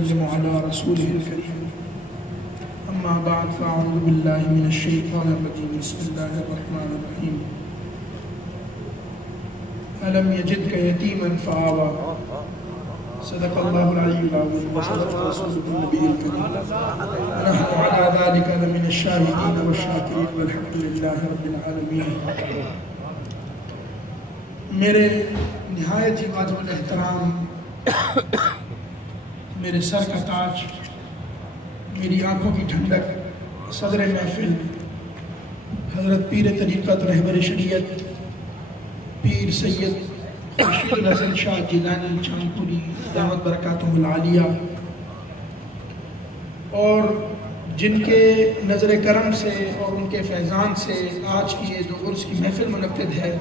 وسلم على رسوله الكريم أما بعد فأعوذ بالله من الشيطان الرجيم بسم الله الرحمن الرحيم ألم يجدك يتيما فآوى صدق الله العلي العظيم وصدق رسوله النبي الكريم ونحن على ذلك لمن الشاهدين والشاكرين والحمد لله رب العالمين. میرے نہایت ہی واجب الاحترام، میرے سر کا تاج، میری آنکھوں کی ٹھنڈک، صدر محفل حضرت پیر طریقت رہبر شریعت پیر سید خورشید الحسن شاہ جیلانی چاندپوری دامت برکاتہم العالیہ، اور جن کے نظر کرم سے اور ان کے فیضان سے آج کی یہ جو عرس کی محفل منعقد ہے،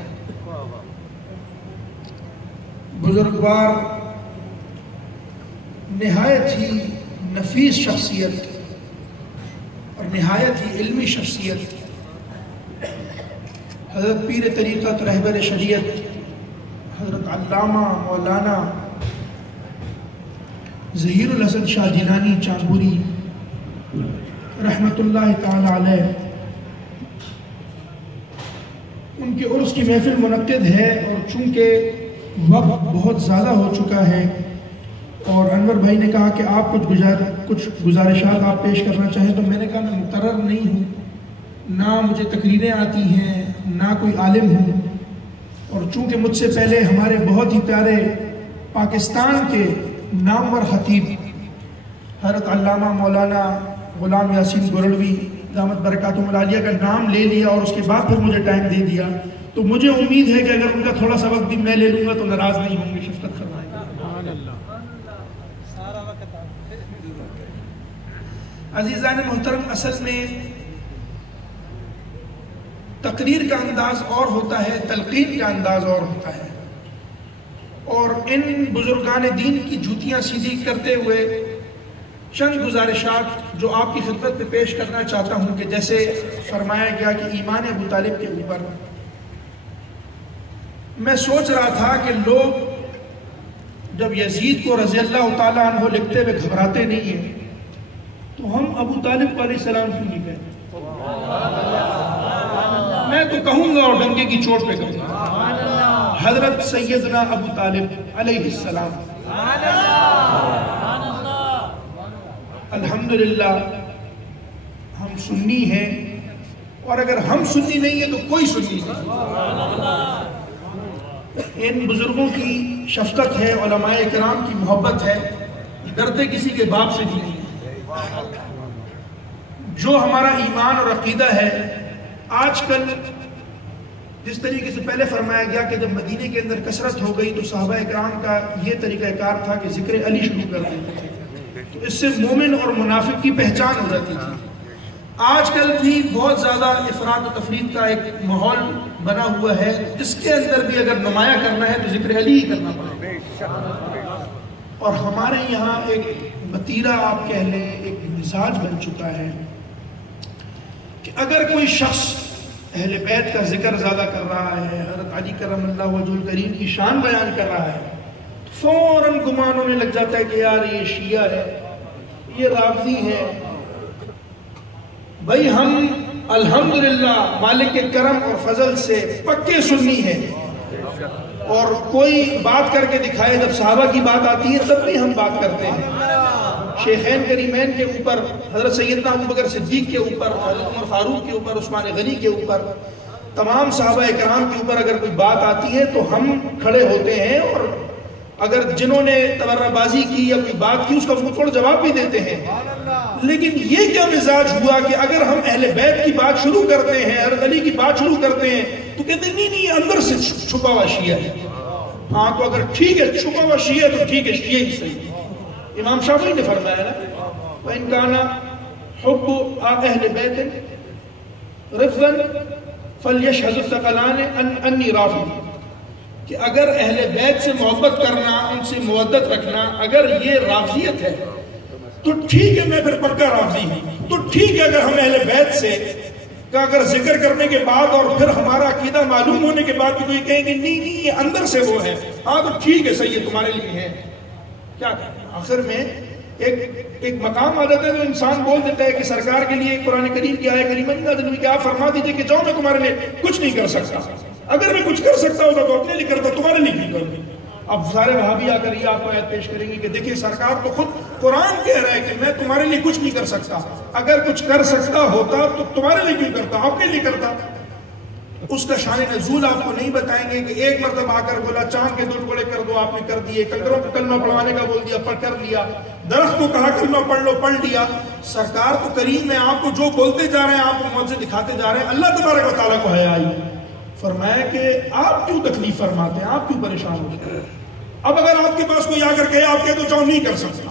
بزرگوار نہایت ہی نفیس شخصیت اور نہایت ہی علمی شخصیت حضرت پیر طریقت رہبر شریعت حضرت علامہ مولانا ظہیر الحسن شاہ جیلانی چاندپوری رحمت اللہ تعالی علیہ، ان کے عرس کی محفل منعقد ہے، اور چونکہ وقت بہت زیادہ ہو چکا ہے اور انور بھائی نے کہا کہ آپ کچھ گزارشات آپ پیش کرنا چاہیں، تو میں نے کہا میں مقرر نہیں ہوں، نہ مجھے تقریریں آتی ہیں، نہ کوئی عالم ہوں، اور چونکہ مجھ سے پہلے ہمارے بہت ہی پیارے پاکستان کے نامور خطیب حضرت علامہ مولانا غلام یاسین گرڑوی دامت برکاتہم العالیہ کا نام لے لیا اور اس کے بعد پھر مجھے ٹائم دے دیا، تو مجھے امید ہے کہ اگر ان کا تھوڑا سا وقت بھی میں لے لوں گا تو ناراض نہیں ہوں گے، شفقت فرمائیں گے۔ عزیزان محترم، اصل میں تقریر کا انداز اور ہوتا ہے، تلقین کا انداز اور ہوتا ہے، اور ان بزرگان دین کی جوتیاں سیدھی کرتے ہوئے چند گزارشات جو آپ کی خدمت میں پیش کرنا چاہتا ہوں کہ جیسے فرمایا گیا کہ ایمان ابو طالب کے اوپر، میں سوچ رہا تھا کہ لوگ جب یزید کو رضی اللہ تعالیٰ عنہ لکھتے ہوئے گھبراتے نہیں ہیں تو ہم ابو طالب علیہ السلام کیوں نہیں کہتے؟ میں تو کہوں گا اور ڈنکے کی چوٹ پہ کہوں گا، حضرت سیدنا ابو طالب علیہ السلام۔ الحمدللہ ہم سنی ہیں، اور اگر ہم سنی نہیں ہیں تو کوئی سنی نہیں۔ ان بزرگوں کی شفقت ہے، علماء کرام کی محبت ہے، ڈرتے کسی کے باپ سے بھی نہیں۔ جو ہمارا ایمان اور عقیدہ ہے، آج کل جس طریقے سے پہلے فرمایا گیا کہ جب مدینے کے اندر کثرت ہو گئی تو صحابہ اکرام کا یہ طریقہ کار تھا کہ ذکر علی شروع کر دیتے تھے، تو اس سے مومن اور منافق کی پہچان ہو جاتی تھی۔ آج کل بھی بہت زیادہ افراط و تفریط کا ایک ماحول بنا ہوا ہے، اس کے اندر بھی اگر نمایاں کرنا ہے تو ذکر علی ہی کرنا پڑے گا۔ اور ہمارے یہاں ایک وتیرہ آپ کہہ لیں، ایک مزاج بن چکا ہے کہ اگر کوئی شخص اہل بیت کا ذکر زیادہ کر رہا ہے، حضرت علی کرم اللہ وجہ الکریم کی شان بیان کر رہا ہے، تو فوراً گمان ہونے لگ جاتا ہے کہ یار یہ شیعہ ہے، یہ رافضی ہے۔ بھائی ہم الحمدللہ مالک کے کرم اور فضل سے پکے سنی ہیں، اور کوئی بات کر کے دکھائے، جب صحابہ کی بات آتی ہے تب بھی ہم بات کرتے ہیں، شیخین کریمین کے اوپر، حضرت سیدنا ابوبکر صدیق کے اوپر، حضرت عمر فاروق کے اوپر، عثمان غنی کے اوپر، تمام صحابہ اکرام کے اوپر اگر کوئی بات آتی ہے تو ہم کھڑے ہوتے ہیں، اور اگر جنہوں نے تبرہ بازی کی یا کوئی بات کی اس کا منہ توڑ جواب بھی دیتے ہیں۔ لیکن یہ کیا مزاج ہوا کہ اگر ہم اہل بیت کی بات شروع کرتے ہیں، حضرت علی کی بات شروع کرتے ہیں تو کہتے ہیں نہیں یہ اندر سے چھپا ہوا شیعہ ہے۔ ہاں تو اگر ٹھیک ہے چھپا ہوا شیعہ ہے تو ٹھیک ہے، شیعہ ہی صحیح۔ امام شافعی نے فرمایا نا وَإِنْ كَانَ حُبُّ أَهْلِ بَيْتٍ رِفْضًا فَلْيَشْهَدُ الثَّقَلَانِ أَنِّي رَافِضٌ، کہ اگر اہل بیت سے محبت کرنا، ان سے مودت رکھنا اگر یہ رافضیت ہے تو ٹھیک ہے، میں پھر پکا رافضی ہوں۔ تو ٹھیک ہے اگر ہم اہل بیت سے کا اگر ذکر کرنے کے بعد اور پھر ہمارا عقیدہ معلوم ہونے کے بعد بھی کوئی کہیں گے نہیں یہ اندر سے وہ ہے، ہاں تو ٹھیک ہے، صحیح ہے، تمہارے لیے ہے۔ کیا آخر میں ایک مقام عادت ہے جو انسان بول دیتا ہے کہ سرکار کے لیے قرآن کریم کی آیت کریمہ نازل ہوئی کہ آپ فرما دیجئے کہ جاؤ میں تمہارے لیے کچھ نہیں کر سکتا، اگر میں کچھ کر سکتا ہوتا تو اپنے لیے کرتا، تمہارے لیے کیوں کروں؟ اب سارے وہابی آ کر یہ آپ کو آیت پیش کریں گے کہ دیکھیں سرکار تو خود قرآن کہہ رہا ہے کہ میں تمہارے لیے کچھ نہیں کر سکتا، اگر کچھ کر سکتا ہوتا تو تمہارے لیے کیوں کرتا، اپنے لیے کرتا۔ اس کا شان نزول آپ کو نہیں بتائیں گے کہ ایک مرتبہ آ کر بولا چاند کے 2 ٹکڑے کر دو، آپ نے کر دیے، کنکروں کو کلمہ پڑھوانے کا بول دیا، کر لیا، درخت کو کہا کلمہ پڑھ لو، پڑھ لیا۔ سرکار تو کریم ہے، آپ کو جو بولتے جا رہے ہیں آپ کو معجزے دکھاتے جا رہے ہیں۔ اللہ تبارک و تعالیٰ کو حیا آئی، فرمایا کہ آپ کیوں تکلیف فرماتے ہیں، آپ کیوں پریشان ہوتے ہیں؟ اب اگر آپ کے پاس کوئی آ کر کہے آپ کہہ دو چاہو نہیں کر سکتا،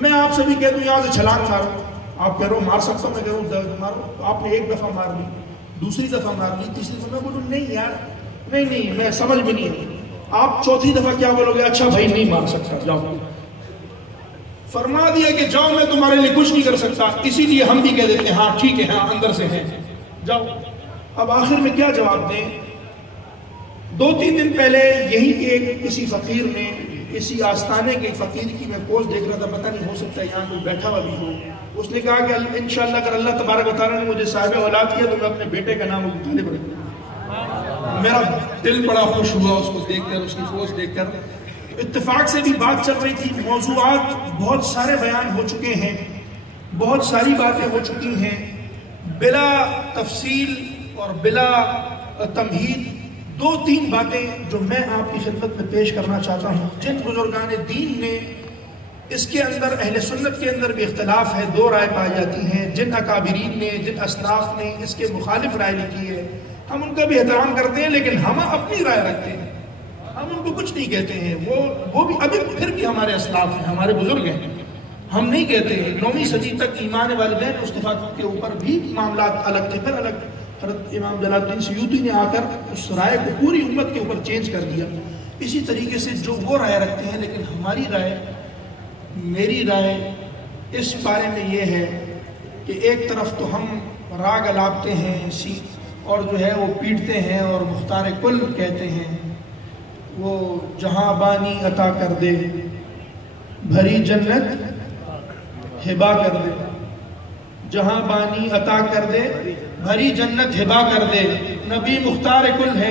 میں آپ سے بھی کہہ دوں یہاں سے چھلانگ مارو، آپ کہہ رہے ہو مار سکتا ہوں، میں کہہ رہا ہوں مارو، آپ نے ایک دفعہ مار لی، دوسری دفعہ مار لی، تیسری دفعہ میں بولوں نہیں یار نہیں میں سمجھ میں نہیں، آپ چوتھی دفعہ کیا بولو گے؟ اچھا بھائی نہیں مار سکتا، جاؤ۔ فرما دیا کہ جاؤ میں تمہارے لیے کچھ نہیں کر سکتا، اسی لیے ہم بھی کہہ دیتے ہیں ہاں ٹھیک ہے، ہاں اندر سے ہیں، جاؤ۔ اب آخر میں کیا جواب دیں؟ 2-3 دن پہلے یہی ایک کسی فقیر نے، کسی آستانے کے فقیر کی میں پوسٹ دیکھ رہا تھا، پتہ نہیں ہو سکتا ہے یہاں کوئی بیٹھا ہوا بھی ہو، اس نے کہا کہ انشاءاللہ اگر اللہ تبارک و تعالیٰ نے مجھے صاحب اولاد کیا تو میں اپنے بیٹے کا نام ابو طالب رکھوں گا۔ میرا دل بڑا خوش ہوا اس کو دیکھ کر، اس کی پوسٹ دیکھ کر۔ اتفاق سے بھی بات چل رہی تھی، موضوعات بہت سارے بیان ہو چکے ہیں، بہت ساری باتیں ہو چکی ہیں، بلا تفصیل اور بلا تمہید 2-3 باتیں جو میں آپ کی خدمت میں پیش کرنا چاہتا ہوں، جن بزرگان دین نے اس کے اندر، اہل سنت کے اندر بھی اختلاف ہے، 2 رائے پائی جاتی ہیں، جن اکابرین نے، جن اسلاف نے اس کے مخالف رائے لکھی ہے، ہم ان کا بھی احترام کرتے ہیں لیکن ہم اپنی رائے رکھتے ہیں، ہم ان کو کچھ نہیں کہتے ہیں، وہ بھی ابھی پھر بھی ہمارے اسلاف ہیں، ہمارے بزرگ ہیں، ہم نہیں کہتے ہیں۔ 9ویں صدی تک ایمان والدین مصطفیٰ کے اوپر بھی معاملات الگ تھے، پھر الگ حضرت امام جلال الدین سیوطی نے آ کر اس رائے کو پوری امت کے اوپر چینج کر دیا۔ اسی طریقے سے جو وہ رائے رکھتے ہیں، لیکن ہماری رائے، میری رائے اس بارے میں یہ ہے کہ ایک طرف تو ہم راگ الاپتے ہیں اور جو ہے وہ پیٹتے ہیں اور مختار کل کہتے ہیں، وہ جہاں بانی عطا کر دے بھری جنت ہبا کر دے، جہاں بانی عطا کر دے بھری جنت ہبا کر دے، نبی مختار کل ہے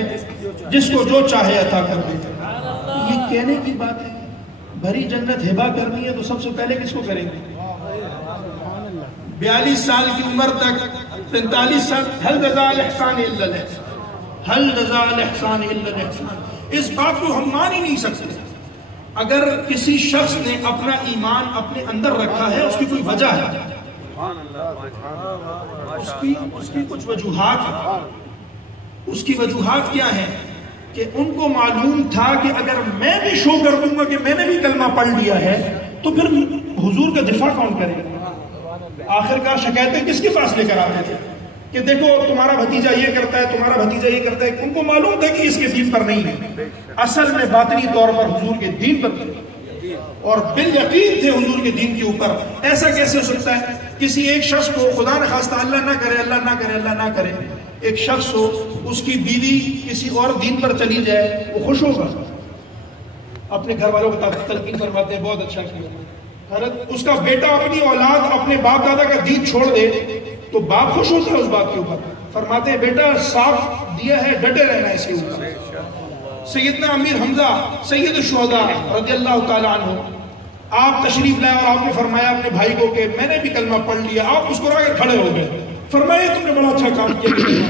جس کو جو چاہے عطا کر دے۔ یہ کہنے کی بات ہے، بھری جنت ہبا کرنی ہے تو سب سے پہلے کس کو کریں گے؟ 42 سال کی عمر تک، 45 سال، حل جزاء الاحسان الا الاحسان، حل جزاء الاحسان الا الاحسان، اس بات کو ہم مان ہی نہیں سکتے۔ اگر کسی شخص نے اپنا ایمان اپنے اندر رکھا ہے، اس کی کوئی وجہ ہے، اس کی کچھ وجوہات ہیں۔ اس کی وجوہات کیا ہیں؟ کہ ان کو معلوم تھا کہ اگر میں بھی شو کر دوں گا کہ میں نے بھی کلمہ پڑھ لیا ہے تو پھر حضور کا دفاع کون کرے گا؟ آخرکار شکایتیں کس کے پاس لے کر آتے تھے کہ دیکھو تمہارا بھتیجا یہ کرتا ہے، تمہارا بھتیجا یہ کرتا ہے۔ ان کو معلوم تھا کہ اس کے دین پر نہیں ہے، اصل میں باطنی طور پر حضور کے دین پر تھے اور بالیقین تھے حضور کے دین کے اوپر۔ ایسا کیسے ہو سکتا ہے کسی ایک شخص کو، خدا نہ خواستہ، اللہ نہ کرے، اللہ نہ کرے، اللہ نہ کرے، ایک شخص ہو، اس کی بیوی کسی اور دین پر چلی جائے، وہ خوش ہوگا؟ اپنے گھر والوں کو تلقین فرماتے ہیں بہت اچھا کیا۔ اس کا بیٹا اپنی اولاد اپنے باپ دادا کا دین چھوڑ دے تو باپ خوش ہوتا ہے اس بات کے اوپر، فرماتے ہیں بیٹا صاف دیا ہے، ڈٹے رہنا ہے اس کے اوپر۔ سیدنا امیر حمزہ سید الشہداء رضی اللہ تعالیٰ عنہ، آپ تشریف لائے اور آپ نے فرمایا اپنے بھائی کو کہ میں نے بھی کلمہ پڑھ لیا، آپ مسکرا کر کھڑے ہو گئے، فرمایا تم نے بڑا اچھا کام کیا۔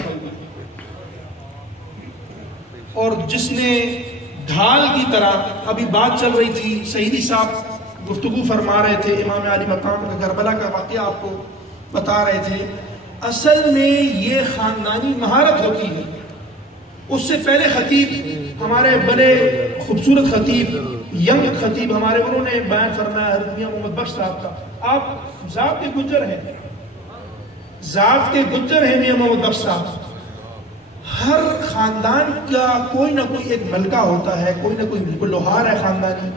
اور جس نے ڈھال کی طرح، ابھی بات چل رہی تھی، سیدی صاحب گفتگو فرما رہے تھے، امام علی مقام کا کربلا کا واقعہ آپ کو بتا رہے تھے۔ اصل میں یہ خاندانی مہارت ہوتی ہے۔ اس سے پہلے خطیب، ہمارے بڑے خوبصورت خطیب، ینگ خطیب ہمارے، انہوں نے بیان فرمایا حضرت میاں محمد بخش صاحب کا، آپ ذات کے گجر ہیں، ذات کے گجر ہیں میاں محمد بخش صاحب۔ ہر خاندان کا کوئی نہ کوئی ایک ملکہ ہوتا ہے، کوئی نہ کوئی لوہار ہے خاندانی،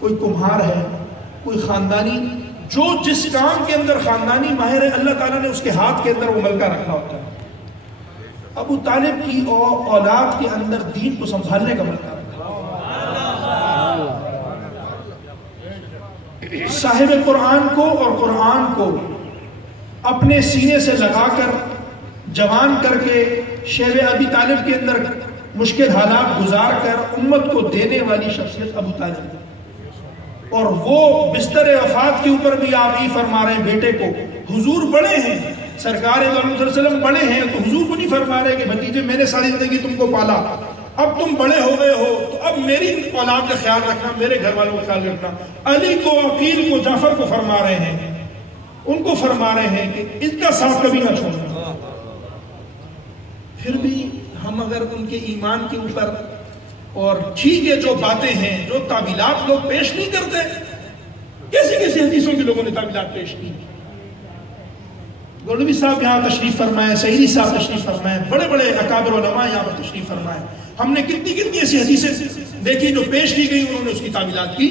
کوئی کمہار ہے، کوئی خاندانی، جو جس کام کے اندر خاندانی ماہر ہے، اللہ تعالیٰ نے اس کے ہاتھ کے اندر وہ ملکہ رکھا ہوتا ہے۔ ابو طالب کی اولاد کے اندر دین کو سنبھالنے کا ملکہ رکھا۔ صاحب قرآن کو اور قرآن کو اپنے سینے سے لگا کر جوان کر کے شیب ابی طالب کے اندر مشکل حالات گزار کر امت کو دینے والی شخصیت ابو طالب، اور وہ بستر وفات کے اوپر بھی آپ ہی فرما رہے ہیں بیٹے کو، حضور بڑے ہیں، سرکار صلی اللہ علیہ وسلم بڑے ہیں، تو حضور کو نہیں فرما رہے کہ بھتیجے میں نے ساری زندگی تم کو پالا، اب تم بڑے ہو گئے ہو تو اب میری اولاد کا خیال رکھنا، میرے گھر والوں کا خیال رکھنا۔ علی کو، عقیل کو، جعفر کو فرما رہے ہیں، ان کو فرما رہے ہیں کہ ان کا ساتھ کبھی نہ چھوڑنا۔ پھر بھی ہم اگر ان کے ایمان کے اوپر، اور ٹھیک ہے جو باتیں ہیں، جو تعویلات لوگ پیش نہیں کرتے، کیسی کیسی حدیثوں کے لوگوں نے تعویلات پیش کی۔ گولوی صاحب یہاں تشریف فرمائے، سعیدی صاحب تشریف فرمائے، بڑے بڑے اکابر علماء یہاں پر تشریف فرمائے، ہم نے کتنی کتنی ایسی حدیثیں دیکھی جو پیش کی گئی، انہوں نے اس کی تعویلات کی،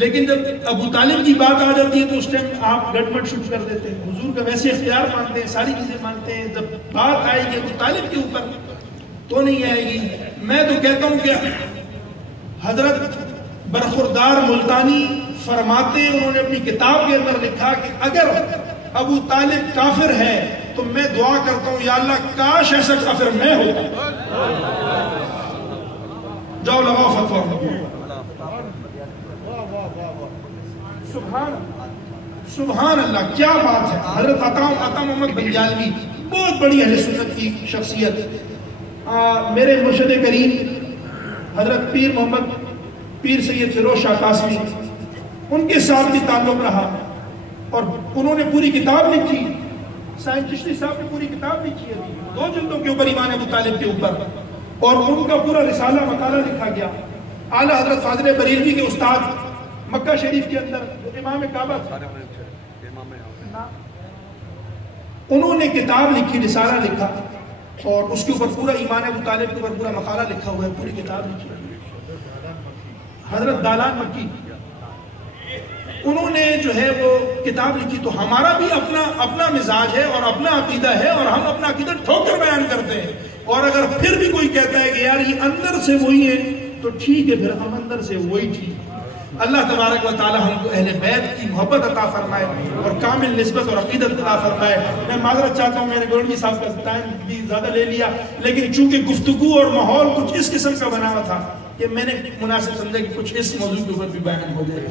لیکن جب ابو طالب کی بات آ جاتی ہے تو اس ٹائم آپ گٹمٹ شروع کر دیتے ہیں، حضور کا ویسے اختیار مانتے ہیں، ساری چیزیں مانتے ہیں، جب بات آئے گی ابو طالب کے اوپر تو نہیں آئے گی۔ میں تو کہتا ہوں کہ حضرت برخوردار ملتانی فرماتے ہیں، انہوں نے اپنی کتاب کے اندر لکھا کہ اگر ابو طالب کافر ہے تو میں دعا کرتا ہوں یا اللہ کاش ایسا کافر میں ہوتا۔ جاؤ لگاؤ فتویٰ۔ سبحان اللہ، کیا بات ہے۔ حضرت عطا محمد بنجالوی بہت بڑی اہل سنت کی شخصیت، میرے مرشد کریم حضرت پیر محمد پیر سید فیروز شاہ قاسمی، ان کے ساتھ بھی تعلق رہا، اور انہوں نے پوری کتاب لکھی، سائن چشتی صاحب نے پوری کتاب لکھی ہے 2 جلدوں کے اوپر ایمان ابو طالب کے اوپر، اور ان کا پورا رسالہ مقالہ لکھا گیا۔ اعلیٰ حضرت فاضل بریلوی کے استاد مکہ شریف کے اندر امام کعبہ تھا، انہوں نے کتاب لکھی، رسالہ لکھا، اور اس کے اوپر پورا ایمان ابو طالب کے اوپر پورا مقالہ لکھا ہوا ہے، پوری کتاب لکھی۔ حضرت دالان مکی، انہوں نے جو ہے وہ کتاب لکھی۔ تو ہمارا بھی اپنا مزاج ہے اور اپنا عقیدہ ہے، اور ہم اپنا عقیدہ ٹھوک کر بیان کرتے ہیں، اور اگر پھر بھی کوئی کہتا ہے کہ یار یہ اندر سے وہی ہے تو ٹھیک ہے، پھر ہم اندر سے وہی ٹھیک۔ اللہ تبارک و تعالی ہم کو اہل بیت کی محبت عطا فرمائے اور کامل نسبت اور عقیدت عطا فرمائے۔ میں معذرت چاہتا ہوں، میں نے گولوی صاحب کا ٹائم بھی زیادہ لے لیا، لیکن چونکہ گفتگو اور ماحول کچھ اس قسم کا بنا ہوا تھا کہ میں نے مناسب سمجھا کہ کچھ اس موضوع کے اوپر بھی بیان ہو جائے۔